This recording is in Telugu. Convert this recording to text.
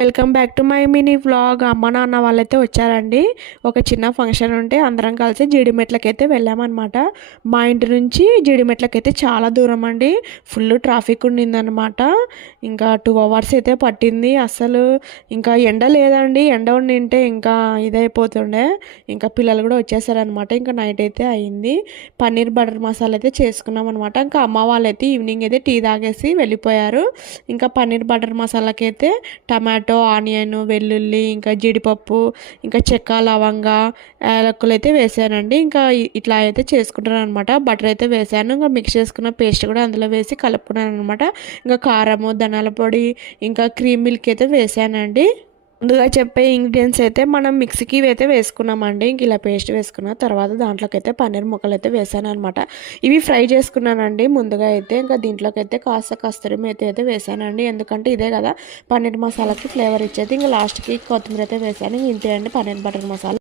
Welcome back to my mini vlog. అమ్మ నాన్న వాళ్ళైతే వచ్చారండి. ఒక చిన్న ఫంక్షన్ ఉంటే అందరం కలిసి జీడిమెట్లకైతే వెళ్ళామన్నమాట. మా ఇంటి నుంచి జీడిమెట్లకైతే చాలా దూరం అండి. ఫుల్ ట్రాఫిక్ ఉండిందనమాట. ఇంకా 2 అవర్స్ అయితే పట్టింది. అసలు ఇంకా ఎండ లేదండి. ఎండ ఉండింటే ఇంకా ఇదైపోతుండే. ఇంకా పిల్లలు కూడా వచ్చేసారనమాట. ఇంకా నైట్ అయితే అయింది. పన్నీర్ బటర్ మసాలా అయితే చేసుకున్నాం అనమాట. ఇంకా అమ్మ వాళ్ళైతే ఈవినింగ్ అయితే టీ తాగేసి వెళ్ళిపోయారు. ఇంకా పన్నీర్ బటర్ మసాలాకైతే టమాటో, ఆనియన్, వెల్లుల్లి, ఇంకా జీడిపప్పు, ఇంకా చెక్క, లవంగ, యాలకులు అయితే వేసానండి. ఇంకా ఇట్లా అయితే చేసుకుంటాను అనమాట. బటర్ అయితే వేసాను. ఇంకా మిక్స్ చేసుకున్న పేస్ట్ కూడా అందులో వేసి కలుపుకున్నాను అనమాట. ఇంకా కారము, ధనియాల పొడి, ఇంకా క్రీమ్ మిల్క్ అయితే వేసానండి. ముందుగా చెప్పే ఇంగ్రీడియంట్స్ అయితే మనం మిక్సీకి అయితే వేసుకున్నామండి. ఇంక ఇలా పేస్ట్ వేసుకున్న తర్వాత దాంట్లోకి అయితే పన్నీర్ ముక్కలు అయితే వేసాను అనమాట. ఇవి ఫ్రై చేసుకున్నానండి ముందుగా అయితే. ఇంకా దీంట్లోకి అయితే కాస్త కస్తూరి మేతి అయితే వేసానండి. ఎందుకంటే ఇదే కదా పన్నీర్ మసాలాకి ఫ్లేవర్ ఇచ్చేది. ఇంకా లాస్ట్కి కొత్తిమీర అయితే వేసాను. ఇంతే అండి పన్నీర్ బటర్ మసాలా.